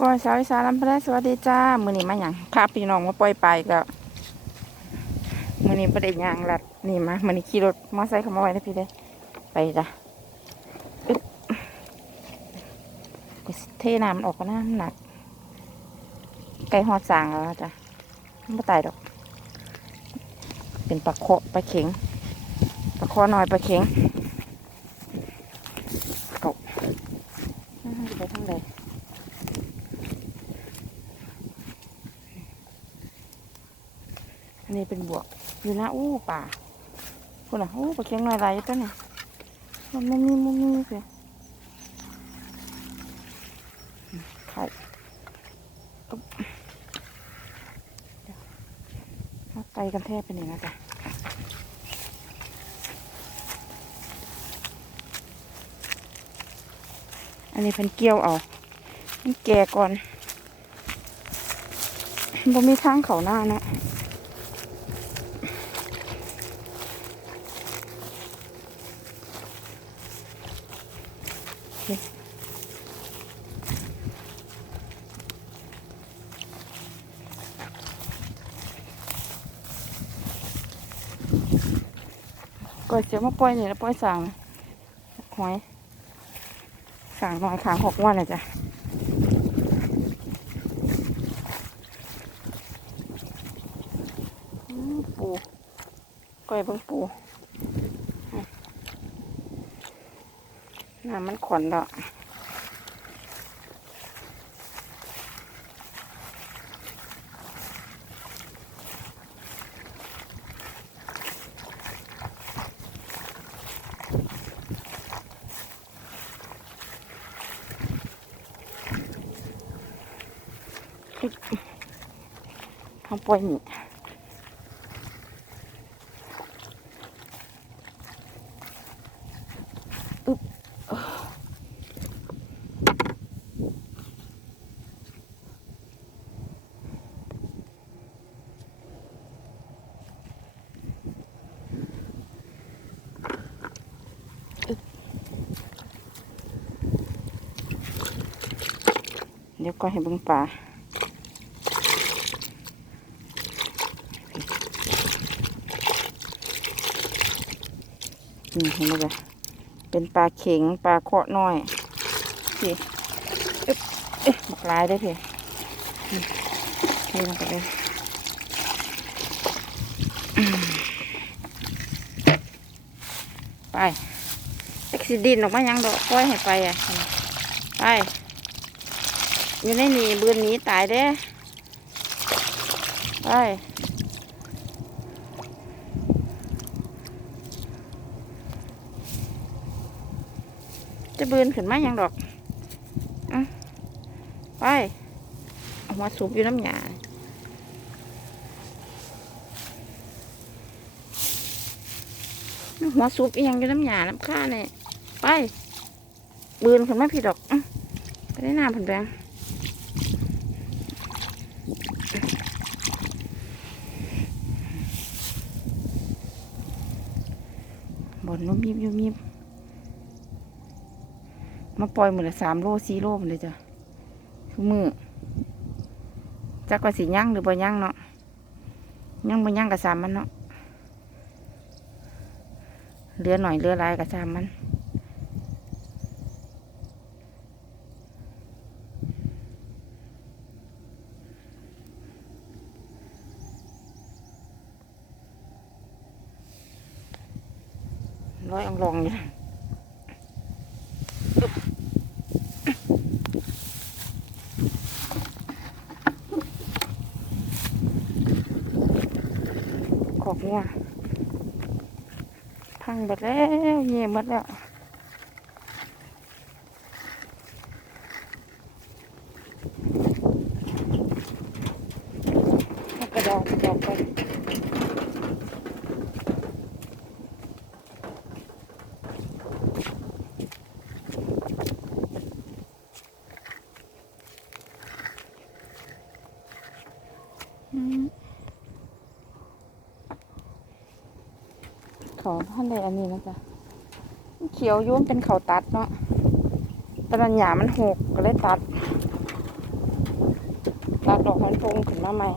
ก้อยสาวอีสานลำพะแลสวัสดีจ้า มือนี้มาหยังพาพี่น้องมาปล่อยไปก็มือนี้ประเด็นยางหลัดนี่มามือนี้ขี่รถมอไซค์เข้ามาไว้นะพี่เด้ไปจ้ะอึ๊บก็เทน้ำออกก็น้ำหนัก ไก่หอดสางแล้วจ้ะไม่ตายดอก เป็นปลาโคปลาเข็งปลาคอน้อยปลาเข็งเกาอ่าไปทางใด อันนี้เป็นบวกอยู่นะอู้ป่าคุณอะอู้ปลาเค็งหน่อยไรตัวเนี่ยมันมันมีมันมีสิไข่อุ๊บเดี๋ยวเอาไกลกันแทบไปนี่นะจ๊ะอันนี้เป็นเกี้ยวเอาแก่ก่อนบ่มีทางเขาหน้าเนาะ ก่อยเสียมาปล่อยนี่แล้วปล่อยสางหอยสางน้อยขางหกวันเลยจ้ะปูก้อยเบิ่งปูน้ำมันขอนดอ กทำปล่อยนี่อึ๊บเดี๋ยวก็ให้เบิ่งปลา นี่เห็นไหมเป็นปลาเข็งปลาเคาะน้อยพี่เอ๊ะเอ๊ะบักลายได้พี่นี่ลงไปเลยไปเอ็กซิดินออกมายังดอกปล่อยให้ไปอะไปอยู่ในนี่บืนนี้ตายเด้ไป จะบืนขึ้นมาหยังดอกอะไปเอามาสูบอยู่น้ำหยาหัวสูบอียังอยู่น้ำหยาน้ำข้าเนี่ยไป บืนขึ้นมาพี่ดอกอไปได้น้ำผันแบงบนนุ่มยิบยุ่มยิบ มาปล่อยมือละสามโลสี่โลมันเลยจ้ะทุกมือจักว่าสิย่างหรือบ่ย่างเนาะย่างบ่ย่างกับสามมันเนาะเลือหน่อยเลือลายกับสามมันร้อยอังลองอยู่ อกงัวพังหมดแล้วเงียหมดแล้วกระดองกระดองไป เขาท่านใดอันนี้นะจ๊ะเขียวยุ่มเป็นเขาตัดเนาะตะนันหยามันหกก็เลยตัด ตัดดอกมันปงขึ้นมาใหม่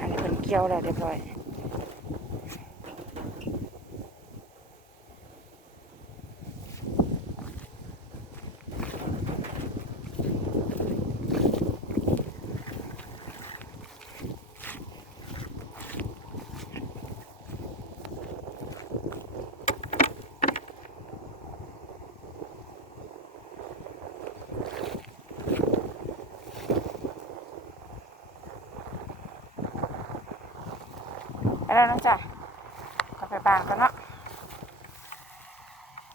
อันนี้เป็นเกี่ยวแล้วเรียบร้อย แล้วนะจ๊ะก็ไปบานกันเนาะ